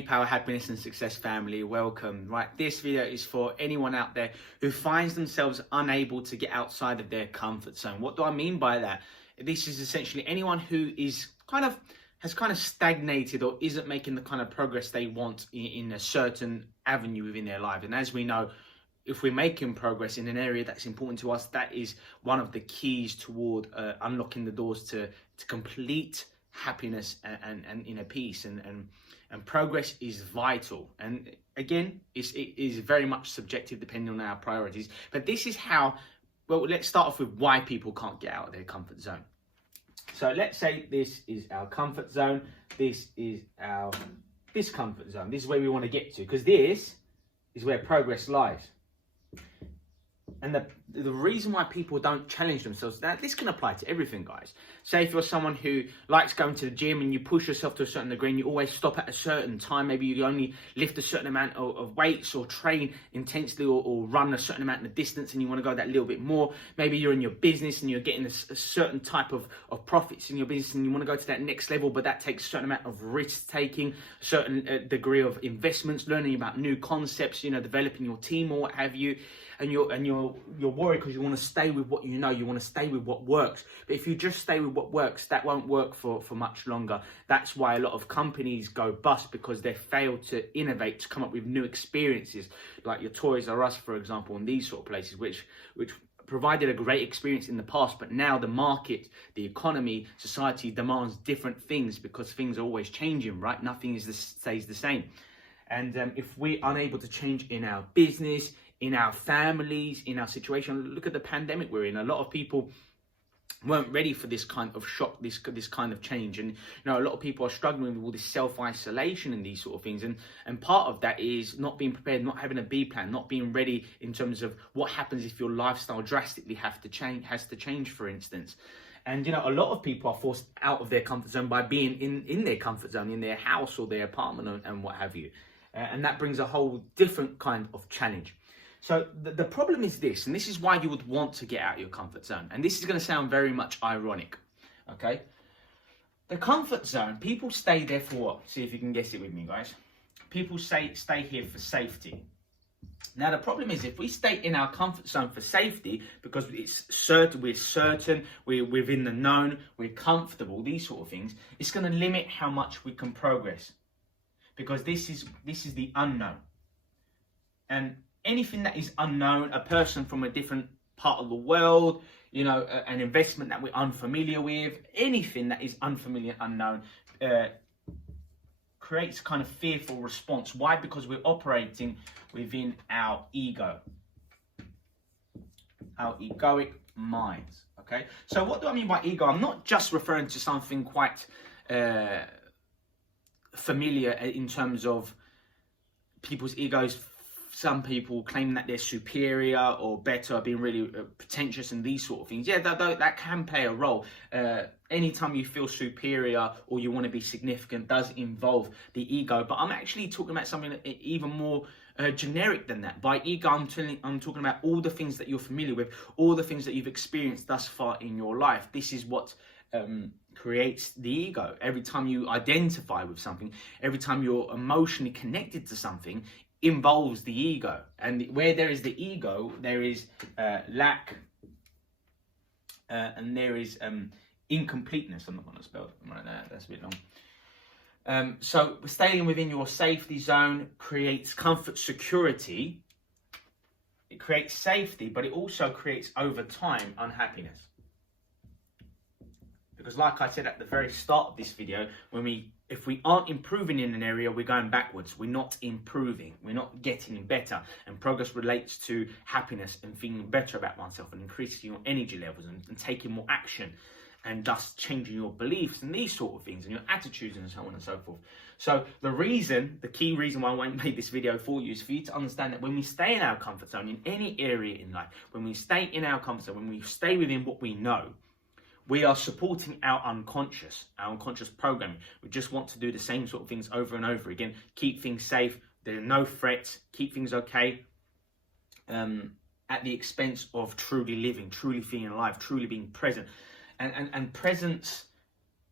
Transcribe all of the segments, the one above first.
Hey Power Happiness and Success family, welcome. Right, this video is for anyone out there who finds themselves unable to get outside of their comfort zone. What do I mean by that? This is essentially anyone who is has stagnated or isn't making the kind of progress they want in a certain avenue within their life. And as we know, if we're making progress in an area that's important to us, that is one of the keys toward unlocking the doors to complete happiness and inner peace, and progress is vital. And again, it is very much subjective depending on our priorities, but this is how, well, let's start off with why people can't get out of their comfort zone. So let's say this is our comfort zone, this is our discomfort zone. This is where we want to get to, because this is where progress lies. And the reason why people don't challenge themselves, now this can apply to everything, guys. Say if you're someone who likes going to the gym and you push yourself to a certain degree and you always stop at a certain time, maybe you only lift a certain amount of weights or train intensely or run a certain amount of distance and you want to go that little bit more. Maybe you're in your business and you're getting a certain type of profits in your business and you want to go to that next level, but that takes a certain amount of risk taking, a certain degree of investments, learning about new concepts, developing your team or what have you. And you're worried because you want to stay with what you know, you want to stay with what works. But if you just stay with what works, that won't work for much longer. That's why a lot of companies go bust, because they fail to innovate, to come up with new experiences, like your Toys R Us, for example, and these sort of places, which provided a great experience in the past, but now the market, the economy, society demands different things because things are always changing, right? Nothing stays the same. And if we're unable to change in our business, in our families, in our situation, look at the pandemic we're in. A lot of people weren't ready for this kind of shock, this kind of change. And a lot of people are struggling with all this self-isolation and these sort of things. And part of that is not being prepared, not having a B plan, not being ready in terms of what happens if your lifestyle drastically has to change, for instance. And a lot of people are forced out of their comfort zone by being in their comfort zone, in their house or their apartment and what have you. And that brings a whole different kind of challenge. So the problem is this, and this is why you would want to get out of your comfort zone. And this is going to sound very much ironic, okay? The comfort zone, people stay there for what? See if you can guess it with me, guys. People stay here for safety. Now, the problem is if we stay in our comfort zone for safety, because it's certain, we're within the known, we're comfortable, these sort of things, it's going to limit how much we can progress. Because this is the unknown. And anything that is unknown, a person from a different part of the world, an investment that we're unfamiliar with, anything that is unfamiliar, unknown, creates a kind of fearful response. Why? Because we're operating within our ego, our egoic minds, okay? So what do I mean by ego? I'm not just referring to something quite familiar in terms of people's egos. Some people claim that they're superior or better, being really pretentious and these sort of things. Yeah, that can play a role. Anytime you feel superior or you want to be significant does involve the ego. But I'm actually talking about something even more generic than that. By ego, I'm talking about all the things that you're familiar with, all the things that you've experienced thus far in your life. This is what creates the ego. Every time you identify with something, every time you're emotionally connected to something, involves the ego. And where there is the ego, there is lack and there is incompleteness. I'm not going to spell it right there, that's a bit long. So staying within your safety zone creates comfort, security. It creates safety, but it also creates over time unhappiness. Because like I said at the very start of this video, if we aren't improving in an area, we're going backwards. We're not improving. We're not getting better. And progress relates to happiness and feeling better about oneself and increasing your energy levels and taking more action and thus changing your beliefs and these sort of things and your attitudes and so on and so forth. So the key reason why I made this video for you is for you to understand that when we stay in our comfort zone in any area in life, when we stay in our comfort zone, when we stay within what we know, we are supporting our unconscious programming. We just want to do the same sort of things over and over again. Keep things safe. There are no threats. Keep things okay. At the expense of truly living, truly feeling alive, truly being present. And presence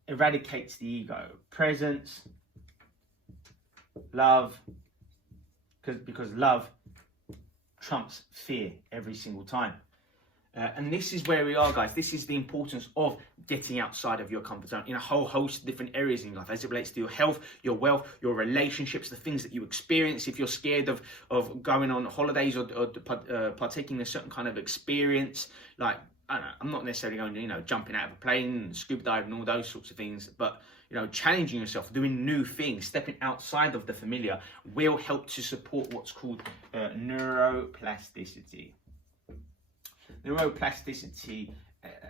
eradicates the ego. Presence love, because love trumps fear every single time. And this is where we are, guys. This is the importance of getting outside of your comfort zone in a whole host of different areas in life, as it relates to your health, your wealth, your relationships, the things that you experience. If you're scared of going on holidays or partaking in a certain kind of experience, like, I don't know, I'm not necessarily going to, jumping out of a plane, scuba diving, all those sorts of things, but, challenging yourself, doing new things, stepping outside of the familiar will help to support what's called neuroplasticity. Neuroplasticity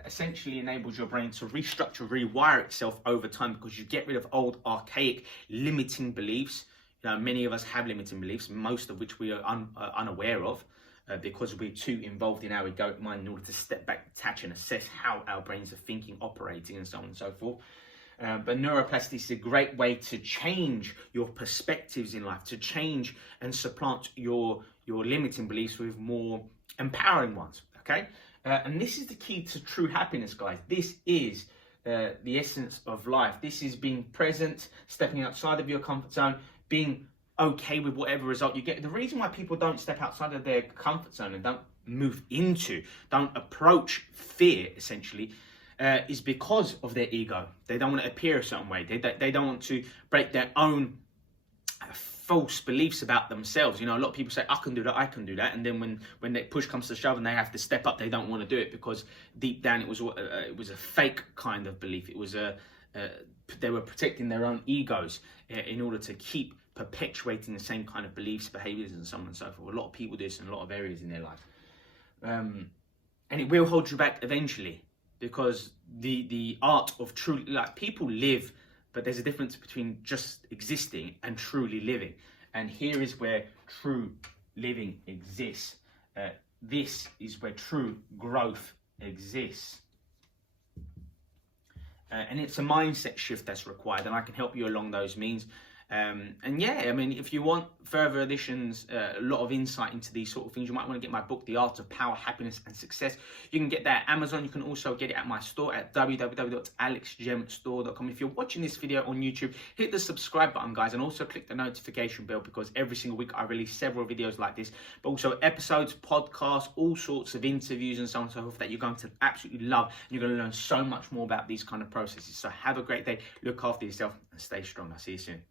essentially enables your brain to restructure, rewire itself over time, because you get rid of old, archaic, limiting beliefs. Many of us have limiting beliefs, most of which we are unaware of, because we're too involved in our egoic mind in order to step back, detach, and assess how our brains are thinking, operating, and so on and so forth. But neuroplasticity is a great way to change your perspectives in life, to change and supplant your limiting beliefs with more empowering ones. Okay, and this is the key to true happiness, guys. This is the essence of life. This is being present, stepping outside of your comfort zone, being okay with whatever result you get. The reason why people don't step outside of their comfort zone and don't approach fear, essentially, is because of their ego. They don't want to appear a certain way. They don't want to break their own false beliefs about themselves. A lot of people say, I can do that, and then when the push comes to shove and they have to step up, they don't want to do it, because deep down it was a fake kind of belief. It was they were protecting their own egos in order to keep perpetuating the same kind of beliefs, behaviors, and so on and so forth. A lot of people do this in a lot of areas in their life, and it will hold you back eventually, because the art of true, like, people live, but there's a difference between just existing and truly living. And here is where true living exists. This is where true growth exists. And it's a mindset shift that's required, and I can help you along those means. And yeah, I mean, if you want further additions, a lot of insight into these sort of things, you might want to get my book, The Art of Power, Happiness and Success. You can get that at Amazon. You can also get it at my store at www.alexgemstore.com. If you're watching this video on YouTube, hit the subscribe button, guys, and also click the notification bell, because every single week I release several videos like this, but also episodes, podcasts, all sorts of interviews and so on and so forth that you're going to absolutely love. And you're going to learn so much more about these kind of processes. So have a great day. Look after yourself and stay strong. I'll see you soon.